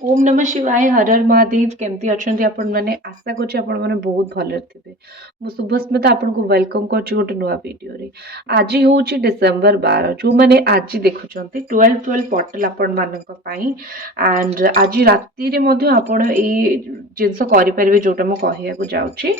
ओम नमः शिवाय हर हर महादेव केमती अच्छा आपण मैंने आशा करछि आपण माने बहुत भले थे मु शुभस्मिता आपन को वेलकम करछि गोटे नुआ वीडियो रे आज होछि डिसेंबर 12 जो माने आज देखुछंती 12 पोर्टल आपण मानक पई एंड आज राति रे मध्ये आपण ए जिंस करि परिबे जोटा मु कहिया को जाउछि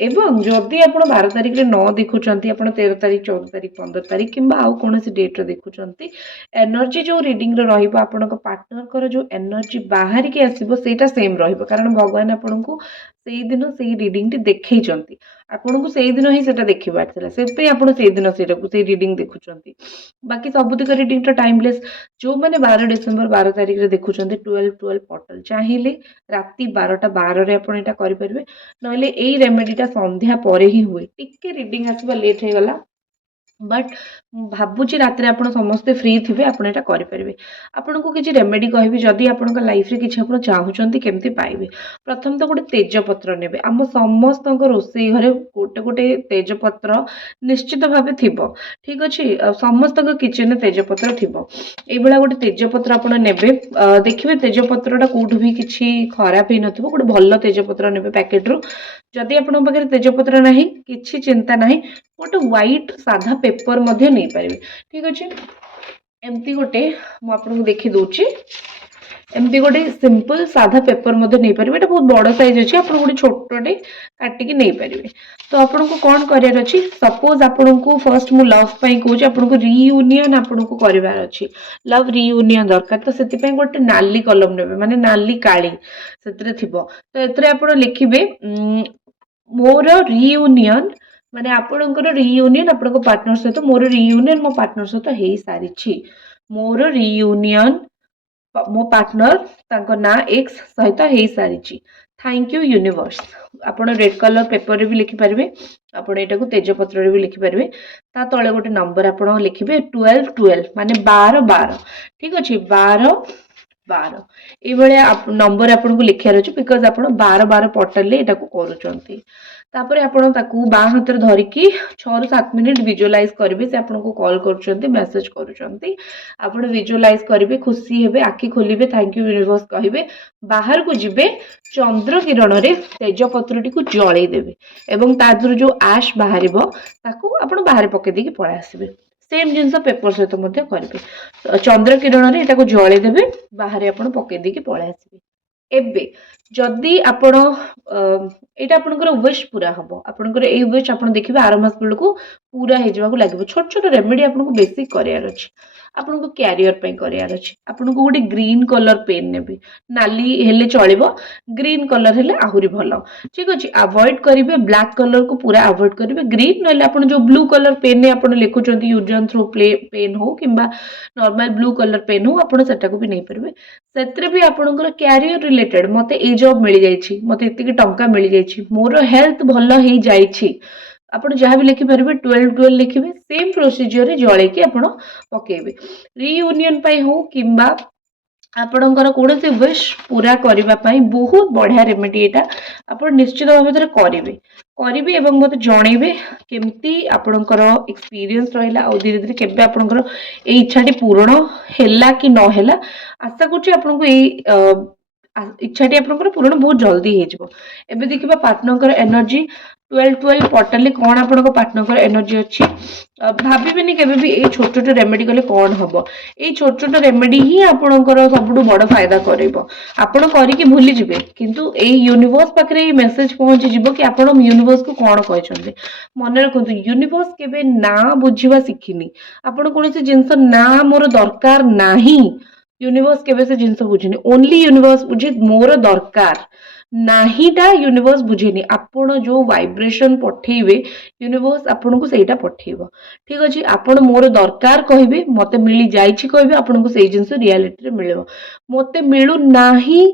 एवं जदि आपण 12 तारिख रे न देखुछंती आपण 13 तारिख 14 तारिख 15 तारिख किंबा आउ कोनोसी डेट रे देखुछंती एनर्जी जो रीडिंग रे रहिबो आपण को पार्टनर कर जो एनर्जी बाहर की आसो सेटा सेम रहिबो कारण भगवान आपन को सेई दिन सेई रीडिंग टी देखैचंती आपन को सेई दिन ही सेटा देखिबार थिला सेपे आपन सेई दिन सेटा को सेई रीडिंग देखुचंती बाकी सबुतिक रीडिंग टा टाइमलेस जो माने 12 डिसेंबर 12 तारिख रे देखुचंती 12 पोर्टल चाहिले राति 12:12 रे आपन एटा करि परबे नहले एई रेमेडी टा संध्या परे ही हुए टिके रीडिंग आसीबा लेट हे गला बट भावुची रात आप समस्ते फ्री थे आप करेंगे आपन को किसी रेमेडी कहि जदि आप लाइफ रे किसी आप चाहूँ केमती पाइबे प्रथम तो गोटे तेजपत्र ने आम समस्त रोसई घरे गोटे गोटे तेजपत्र निश्चित भाव थी ठीक अच्छे समस्त किचन तेजपत्र थी ये गोटे तेजपत्र आप देखिए तेजपत्रटा कौटू भी किसी खराब ही न गोटे भल तेजपत्र ने पैकेट रू जदि आप तेजपत्र ना कि चिंता ना गोटे व्हाइट साधा पेपर मध्य नहीं पारे ठीक अच्छे एमती गोटे मुझे देखी दूची एमती गोटे सिंपल साधा पेपर मध्य नहीं पारे ये बहुत बड़ साइज अच्छे आप गोटे छोटे काटिकी नहीं पारे तो आपन को कौन करार अच्छी सपोज आपन को फर्स्ट मु लव पाई कहूँ आपन को रियूनियन आपन को करार अच्छी लव रियूनियन दरकार तो से गोटे नाली कलम ने माने नाली काली से तो ये लिखिए मोर रियूनियन माने आपणकर रियूनियन आपण पार्टनर सहित मोर रियूनियन मो पार्टनर सहित हो सारी मोर रियूनियन मो पार्टनर तांको ना एक्स सहित हो सारी थैंक यू यूनिवर्स आपण रेड कलर पेपर रे भी लिखि पारबे आपण एटा को तेजपत्र रे भी लिखि पारबे ता तळे गोटे नंबर आपण लिखिबे 12 माने 12 ठीक अछि 12 ये नंबर आपन को लिखार अच्छे बिकज आप 12 पोर्टल एटा को करूचंती तापर आपण ताकू बाँ हाथ धरिकी 6 ରୁ 7 मिनिट विजुअलाइज करेंगे से आपन को कॉल करुचंती मेसेज करुचंती आपण विजुअलाइज करेंगे खुशी हेबे आखि खोलिबे थैंक यू यूनिवर्स कहिबे बाहर को जिबे चंद्र किरण रे तेजपत्रटी को जळै देबे एवं तादर जो आश बाहरिबो ताकू आपण बाहर पके देकी पळा आसीबे सेम जिनस पेपर सहित मध्य करेंगे चंद्र किरण रे एटा को जळै देबे बाहर आपण पके देकी पळा आसीबे एबे जदि आपण एटा आपनकर विश पूरा हबो आपनकर ए विश आपण देखिबे 8 मास बेल को पूरा हे जवा को लागबो छोट छोट रेमेडी आपन को बेसिक करियार अछि आपन को कैरियर पे करियार अछि आपन को गोटे ग्रीन कलर पेन नेबे नाली हेले चलिबो ग्रीन कलर हेले आहुरी भलो ठीक अछि अवॉइड करिवे ब्लैक कलर को पूरा अवॉइड करिवे ग्रीन नले आपन जो ब्लू कलर पेन ने आपन लिखुचंती यूज एंड थ्रो प्ले पेन हो किंबा नॉर्मल ब्लू कलर पेन हो आपन सेटा को भी नहीं परबे सेत्रे भी आपनकर कैरियर रिलेटेड मते ए जॉब मिल जाईछि मते इतकी टंका मिल जाईछि मोर हेल्थ भलो हे जाईछि आपण जहाँ भी लिखि पारे 12 लिखिबे सेम प्रोसीजर रे जळे कि आपण पकेबे रियूनियन पाई हो किंबा आपणकर कौन से विश पूरा करबा पाई बहुत बढ़िया रेमेडी एटा आपण निश्चित भाव में करेंगे करेंगे एवं मत जनइबे केमती आपणकर एक्सपीरियंस रहिला और धीरे धीरे केबे आपणकर ए इच्छाटी पूर्ण हैला कि न हैला आशा करछि आपन को ए इच्छाटी आपणकर पूर्ण बहुत जल्दी हो जिवो एबे देखिबा पार्टनर एनर्जी 12 पोर्टल कौन आपन पार्टनर एनर्जी अच्छी भाविबेनी केबे भी ए छोट छोट रेमेडी कले कौन हम ये छोट छोट रेमेडी ही आपणकर सब बड़ फायदा करइबो आपण करिके भूली जिवे किंतु ए यूनिवर्स पाखरे ए मेसेज पहुंची जिवो कि आपण यूनिवर्स को कौन कहछन्ते मन रखंतु यूनिवर्स केबे ना बुझिबा सिखिनी आपण कोनसे जिंस ना मोर दरकार नाही यूनिवर्स केबे से जिंस बुझिनी ओनली यूनिवर्स बुझे मोर दरकार नाहीटा यूनिवर्स बुझेनी आपण जो वाइब्रेशन पठेबे यूनिवर्स आपण को सेटा पठेबो ठीक अछि आपण मोर दरकार कहिबे मते मिली जाईछि कहिबे आपण को सेई जिंस रियलिटी रे मिलबो मते मिलु नाही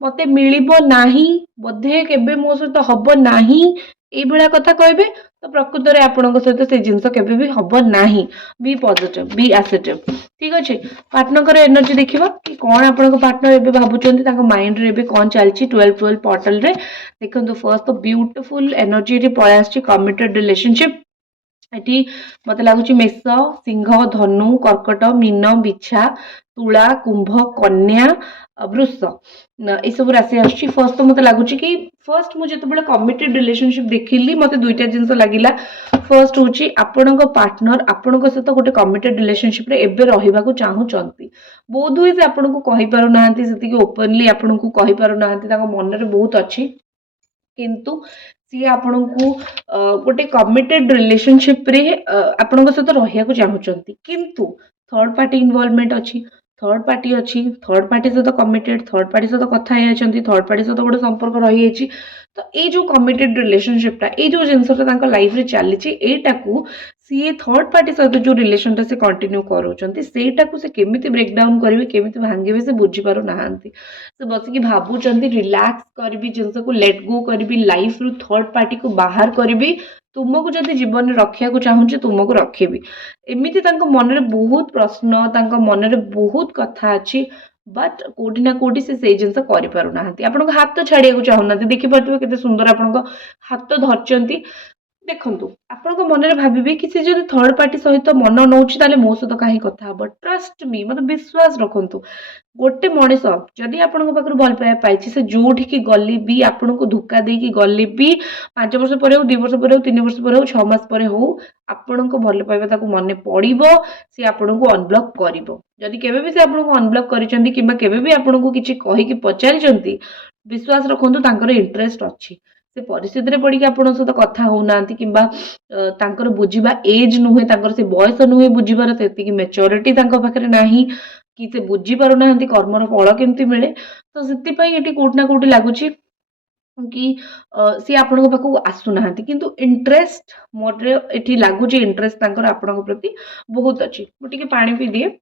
मते मिलिबो नाही बोधे केबे मो सहित हबो नाही ए बेला कथा कहबे तो प्रकृत रे आपण सहित से जिंस केबे भी हबो नाही बी पॉजिटिव बी एसेटिव ठीक अच्छे पार्टनर एनर्जी देखिबा कि कौन आपन पार्टनर एबे भाबुचंती ताको माइंड रे एबे कौन चलची 12 पोर्टल रे देखंतु फर्स्ट तो ब्यूटीफुल एनर्जी रे पळासची कमिटेड रिलेशनशिप एटी मते लागुची मेष सिंह धनु कर्कट मीन बिछा तुला कुंभ कन्या वृष ये सब राशि आसुची फर्स्ट तो मते लागुची कि फर्स्ट मु जते बेले कमिटेड रिलेशनशिप देखिली मते दुईटा जिंस लागिला फर्स्ट होची आपणक पार्टनर आपणक सहित गोटे कमिटेड रिलेशनशिप रे एबे रहिबाकू चाहूचंती बोध हुए से आपणकू कहि पारु नाहंती सेति कि ओपनली आपणकू कहि पारु नाहंती ताको मन रे बहुत अछि किंतु सी आपणकू गोटे कमिटेड रिलेशनशिप रे आपणक सहित रहियाकू चाहूचंती किंतु थर्ड पार्टी इन्वॉल्वमेंट अछि थर्ड पार्टी सहित कमिटेड थर्ड पार्टी सहित कथा हेयछंती थर्ड पार्टी सहित गोटे संपर्क रही हेछि तो ये जो कमिटेड रिलेशनशिपटा ये जो जिनसटा लाइफ रे चली एटाकू सी थर्ड पार्टी सहित जो रिलेशनटा से कंटिन्यू करूछंती सेटाकू से केमिति ब्रेक डाउन करिवे केमिति भांगिवे से बुझी पारु नाहंती से बसिकी भाबुचंती रिलैक्स करबी जिनस को लेट गो करबी लाइफ रु थर्ड पार्टी को बाहर करबी तुमको जदि जीवन में रखिया को चाहूँ तुमको रखेबी एमिति तांको मन रे बहुत प्रश्न तांको मन रे बहुत कथा अछि बट कोठी ना कोठी से जिनस करि पारु नाहंती आपनको हाथ छाड़िया को चाहू ना देखि पारथुबे केते सुंदर आपनको हाथ धरचंती देखंतु आपनको मन रे भाबिबे कि से जदि थर्ड पार्टी सहित मन नउछि ताले मो सहित काहे कथा हबो ट्रस्ट मी मतलब विश्वास रखंतु गोटे मनीष जदि आपनको पाखरु भल पाया पाइछि से जोठी की गली भी आपनको धोखा दे की गली भी 5 वर्ष पर हो 2 वर्ष पर हो 3 वर्ष पर हो 6 मास पर हो आपनको भल पाइबा ताको मने पड़िबो से आपनको अनब्लॉक करिवो जदि केबे भी से आपनको अनब्लॉक करिसंती किबा केबे भी आपनको किछि कहि कि पचारिसंती विश्वास रखंतु तांकर इंटरेस्ट अछि से परिस्थिति रे पड़ी कि आपन सहित कथा हो नांती किबा तांकर बुझिबा एज नुहे तांकर से बयस नुहे बुझिबार सेति कि मैच्योरिटी तांको पाखरे नाही कि से बुझी पारु नांती कर्मर फल केमती मिले तो सेति पई एटी कोठ ना कोठी लागुची कि सी आपन पाखु आसु नांती किंतु इंटरेस्ट मोर एठी लागुची इंटरेस्ट तांकर आपन प्रति बहुत अछि मु टिके पानी पी दिए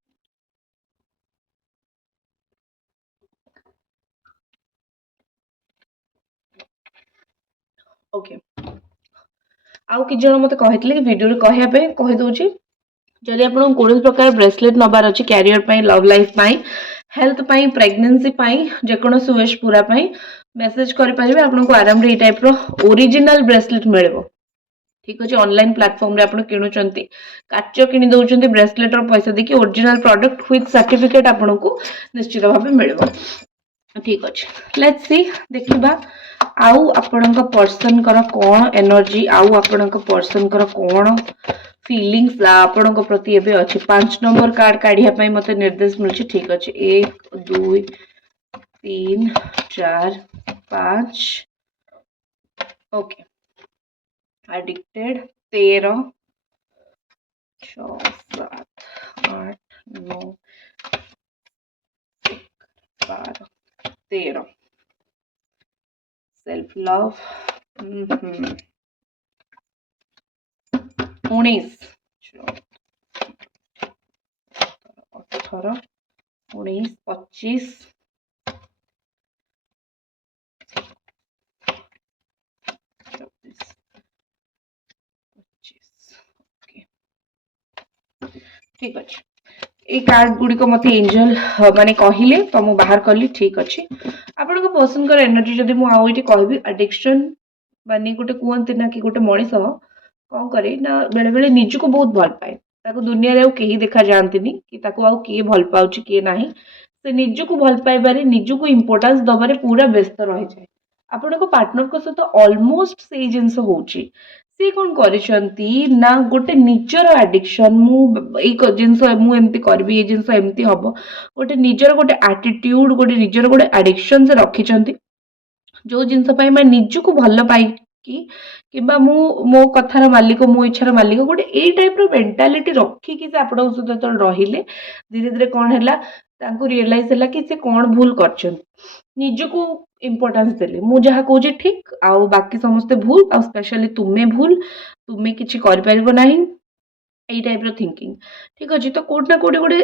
ओके आउ कि जण मते कहितले कि वीडियो रे कहया पे कहि दोची जदि आपन कोन प्रकार ब्रेसलेट नबार अछि कैरियर पई लव लाइफ पई हेल्थ पई प्रेगनेंसी पई जेकोनोसी विश पूरा पई मेसेज करि परिबे आपन को आराम रे ई टाइप रो ओरिजिनल ब्रेसलेट मिलबो ठीक अछि ऑनलाइन प्लेटफॉर्म रे आपन किनुचंती काचो किनि दउचंती ब्रेसलेट रो पैसा देकी ओरिजिनल प्रोडक्ट विथ सर्टिफिकेट आपन को निश्चित भाबे मिलबो ठीक अछि लेट्स सी देखिबा आउ आपन पर्सन कर कोन एनर्जी आउ आपन पर्सन कर कोन फीलिंग्स आपन प्रति एबे अछि 5 नंबर कार्ड काढिया पई मते निर्देश मिलछि ठीक अछि 1 2 3 4 5 ओके एडिक्टेड 13 6 7 8 9 12 13 सेल्फ लव 19 18 19 25 ठीक अच्छे ये कार्ड गुड़ी को मत एंजल माने कहले तो मु बाहर कली ठीक अच्छे आपण को पर्सन कर एनर्जी जदि मु आउ इटी कहबी एडिक्शन माने गोटे कहते ना कि गोटे मनीष कौन करे ना बेले बेले निज को बहुत भल पाए ताको दुनिया रे केही देखा जानतीनी कि ताको आउ किए भल पाउची किए नाही से निज को भल पाइबारे निज को इंपोर्टेंस दबारे पूरा व्यस्त रही जाए आपण को पार्टनर को सहित ऑलमोस्ट से जिंस होची सी कौन करिसंती ना गोटे निजर एडिक्शन मु एक जिंस मु एमती करबी ये जिंस एमती हबो गोटे निजर गोटे एटीट्यूड गोटे निजर गोटे एडिक्शन से रखिसंती जो जिंस पई मैं निज को भल पाई कि मो कथार मालिक मो इच्छार मालिक गोटे ए टाइप रो मेंटालिटी रखिकी से आपण सहित रहिले धीरे धीरे कौन है रियलाइज है कि से कौन भूल कर निजको इम्पोर्टेंस देले मु जहा कहूँ ठीक आउ बाकी समस्ते भूल आ स्पेशली तुम्हें भूल तुम्हें किसी कर नहीं यही टाइप रो थिंकिंग ठीक अच्छे तो कोट ना कोटे गोटे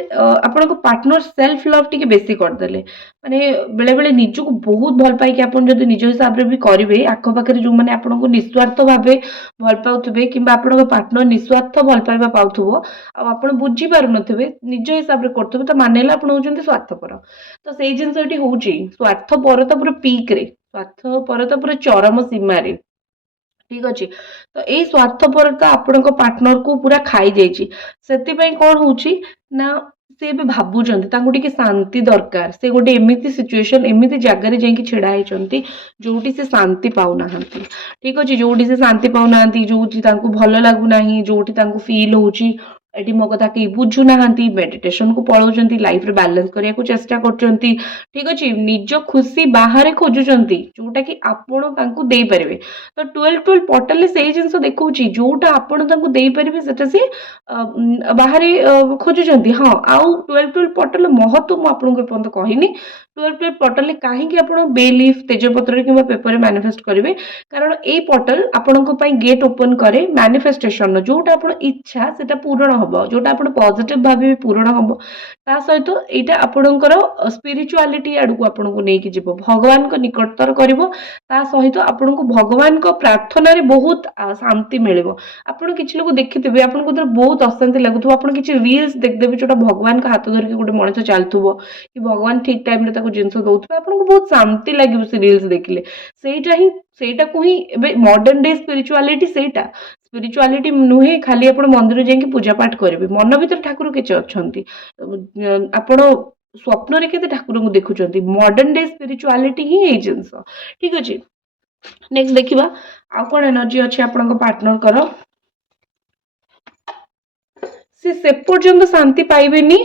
आपण पार्टनर सेल्फ लव टी बेसी करदे माने बेले बेले निजको बहुत भल पाई कि आपन जदि निज हिसाब रे भी करिवे आख पाखे जो माने आपन को निस्वार्थ भावे भल पाउथबे किबा आपन पार्टनर निस्वार्थ भल पाइबा पाउथबो आ आपन बुझी पारु नथिबे निज हिसाब रे करथबे तो मानेला आपन होचंती स्वार्थपर तो सेही जिंस एटी होउची स्वार्थपर तो पूरा पीक रे स्वार्थपर तो पूरा चरम सीमा रे ठीक अच्छे तो यही स्वार्थपरता आपण पार्टनर को पूरा खाई जाइए से कौन होची ना से भी भावुंट टे शांति दरकार से गोटे एमती सिचुएशन एमती जगार जाकि छिड़ा होती जोटी से शांति पाऊना ठीक अच्छे जोटी से शांति पाऊना जो भल लगुना जोटी फिल होची एटी मो कथा कहीं बुझुना मेडिटेशन को पलाउं लाइफ रे बैलेंस करने को चेष्टा कर ठीक अच्छे निज खुशी बाहर खोजुंट जोटा कि आपड़ दे पारे तो 12 पोर्टल से जिन देखा जोटा आपड़ दे पारे से बाहर खोजुंट हाँ आउ 12 पोर्टल महत्व मुझे कहनी 12 पोर्टल कहीं आप बे लीफ तेजपत्र कि पेपर मैनिफेस्ट करेंगे कारण ये पोर्टल आपण गेट ओपन करे मैनिफेस्टेशन जोटा आप इच्छा से पूरण हम जोटा आप पॉजिटिव भाव पूरण हम ता सहित यहाँ आपणकर स्पिरिचुआलिटी आड़ को आपको लेकिन जीव भगवान को निकटतर कर सहित आपन को भगवान को प्रार्थना रे बहुत शांति मिले आपड़ किसी लोग देखिथे आपको बहुत अशांति लगुव आप किसी रील्स देखदेवे जोटा भगवान का हाथ धरिकी गोटे मनीष चलुव कि भगवान ठीक टाइम रे जिनस दौथे आपको बहुत शांति लगे से रील्स देखिले सेटा को ही मॉडर्न डे स्पिरिचुआलिटी सेटा स्पिरिचुआलिटी नुहे खाली आप मंदिर जाकि पूजा पाठ करेंगे मन भर ठाकुर किसी अच्छा आपण स्वप्न के ठाकुर को देखुं मॉडर्न डे स्पिरिचुआलिटी ही ये जिनस ठीक अच्छे नेक्स्ट देखा आ कौन एनर्जी अच्छे आपण पार्टनर कर से पर्यंत शांति पाइबेनी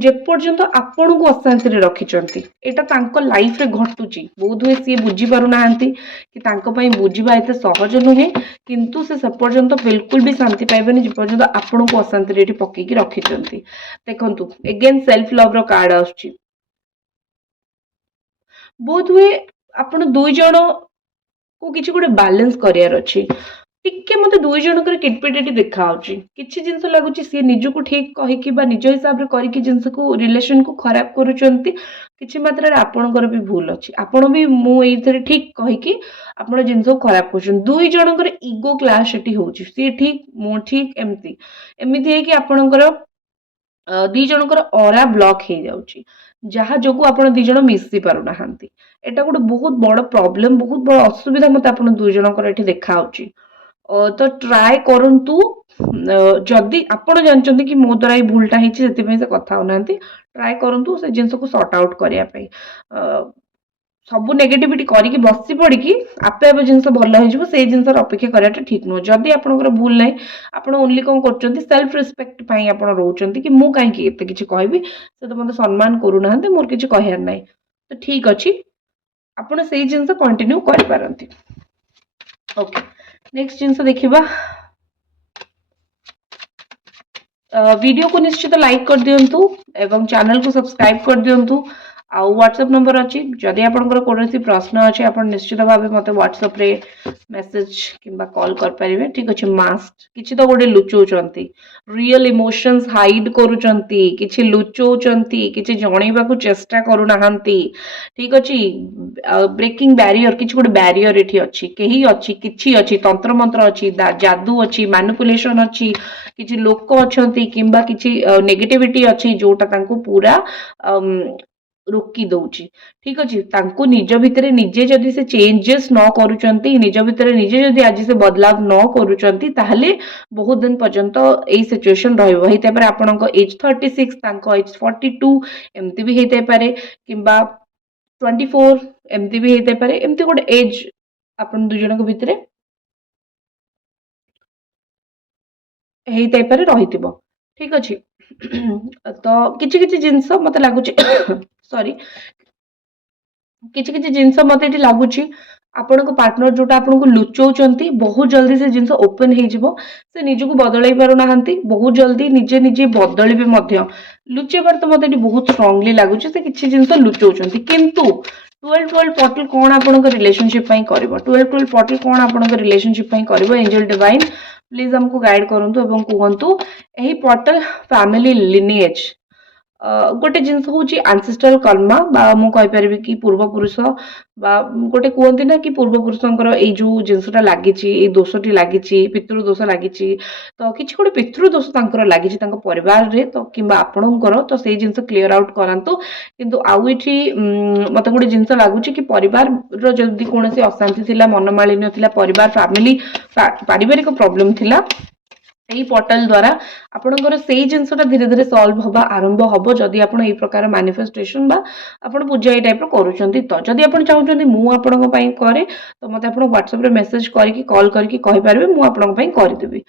जे पर्यंत आपण को अशांति रखिंट यहाँ लाइफ रे घटुची बहुत हुए सी बुझी पारना कि बुझा एत सहज नुहे किंतु से पर्यंत बिल्कुल भी शांति पाइबेनी जे पर्यंत आपण को अशांति पकईकी रखिंट देखु एगेन सेल्फ लव रो कार्ड आसुची बहुत हुए आपण दुई जन को किसी गोटे बैलेंस करार अच्छी टिके मत दुई जनकर किटपिटी देखा किसी जिनस लगुच सी निजक ठीक कहीकि निज हिसाब से करके जिनस को रिलेशन को खराब करुँच किसी मात्रा आपणकर भी भूल अच्छी आपण भी मुझे ठीक कहीकि आप जिनस को खराब कर दुई जनकर इगो क्लाश ये हो सी ठीक मु ठीक एमती एमती है कि आपणकर दी जनकर ऑरा ब्लॉक हो जाउची जहाँ जो आप दी जन मिसी पारना एटा गोटे बहुत बड़ प्रॉब्लम बहुत बड़ असुविधा मत आप दुई जनकर ये देखा तो ट्राए करंतु जदि आपण जानते कि मो द्वारा ये भूलटा से कथा होना ट्राए करंतु से जिनस को सॉर्ट आउट करने सब नेगेटिविटी करके बसी पड़ी आपे आपे जिनस भल हो जिनस अपेक्षा कराटा ठीक नुह जदि आपंकर भूल ना आप ओनली कौन कर सेल्फ रिस्पेक्ट आप रोचे कि मुझे कहीं एत कि कहबी से तो मतलब सम्मान करूना मोर किसी कहर ना तो ठीक अच्छे आपड़ से जिनस कंटिन्यू करपारती ओके नेक्स्ट जिनस देखा वीडियो को निश्चित लाइक कर दिंतु एवं चैनल को सब्सक्राइब कर दिंतु आ व्हाट्सएप नंबर अच्छी जदि आपंकर कौन प्रश्न अच्छे आप निश्चित भाव मत व्हाट्सएप रे मेसेज किंबा कॉल कर पारे ठीक अच्छे मास्क किसी तो गोटे लुचौंट रियल इमोशंस हाइड करुँच कि लुचौंट कि जनइबा को चेष्टा करूना ठीक अच्छे ब्रेकिंग बैरियर किसी गोटे बैरियर ये अच्छी कहीं अच्छी किसी अच्छी तंत्र मंत्र अच्छी जादू अच्छी मैनिपुलेशन अच्छी किसी लोक अच्छा कि नेगेटिविटी अच्छी जोटा पूरा रोकी दौची ठीक अच्छे निज भितर निजे जदि से चेंजेस न करुँच निज भितर निजे जदि आज से बदलाव न करुँच ताहले बहुत दिन पर्यंत यही सिचुएशन रही आपण एज 36 एज 42 एमती भी होता पारे किंबा 24 एमती भी होता पारे एमती गोटे एज आपण दुई जन भितर होता पारे रही ठीक अच्छे तो किसी जिनस मत लगुच सॉरी किसी जिनस मत ये लगुच आपण पार्टनर जोटा आपको लुचौंट बहुत जल्दी से जिनस ओपन से निजक बदल पारना बहुत जल्दी निजे निजे बदल लुचेबार तो मत बहुत स्ट्रांगली लगुच से किसी जिनस लुचौंट किंतु 12 पोर्टल कौन आप रिलेशनशिप कर 12 पोर्टल कौन आप रिलेशनशिप कर एंजल डिवाइन प्लीज हमको गाइड करूँ एवं कहतु यही पोर्टल फैमिली लिनिएज गोटे जिनस हूँ आंसेस्ट्रल कर्मा मुझे कि पूर्वपुरुष गोटे कहते ना कि पूर्वपुरुषंकर जो जिनसटा लगी दोषटी लगी पितृदोष लगी तो किसी गोटे पितृदोष लगी परिवार रे तो कि आपणकर तो से जिनस क्लीयर आउट करातु किंतु आउ ये मत गोटे जिनस लगुच कि परिवार जदि कौन अशांति थिला मनमालिन्य थिला परिवार फैमिली पारिवारिक प्रॉब्लम थिला এই পোर्टाल द्वारा आपणकर से जिनसा धीरे धीरे सल्व हवा आरंभ हम जदि आप प्रकार मैनिफेस्टेशन बा आपण पूजा ये टाइप करूँ तो जदि आप चाहते मुझे करे तो मत आप व्हाट्सएप मेसेज करके कॉल करके कहींपारे मुझे करदेवी।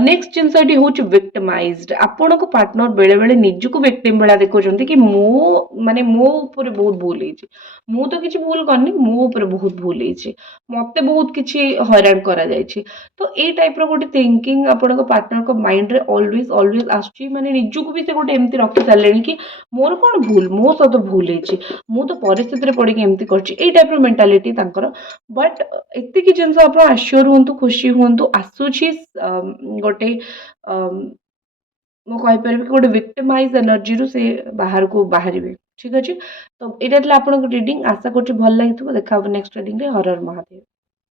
नेक्स्ट जिनस हूँ विक्टिमाइज्ड आपण को पार्टनर बेले बेले निजक विक्टिम भाया देखुं कि माने मो ऊपर बहुत भूल है मु तो किसी भूल करनी मो ऊपर बहुत भूल है मत बहुत किसी हैरान करा जायछि। तो ये टाइप गोटे थिंकिंग आपण पार्टनर को माइंड रे ऑलवेज ऑलवेज आसुची माने निजको भी से गोटे एमती रखी सारे कि मोर कौन भूल मो सहित भूल है मु तो परिस्थिति पड़ी एमती कर टाइप मेंटालिटी तांकर। बट एतिक जिनस आप आश्योर हूँ खुशी हूँ आसूची गोटे मुझे गोटे विक्टिमाइज एनर्जी रू से बाहर को बाहर ठीक अच्छे। तो यहाँ आपको रिडिंग आशा कर भल लगी देखा नेक्स्ट रिडिंग हरर महादेव।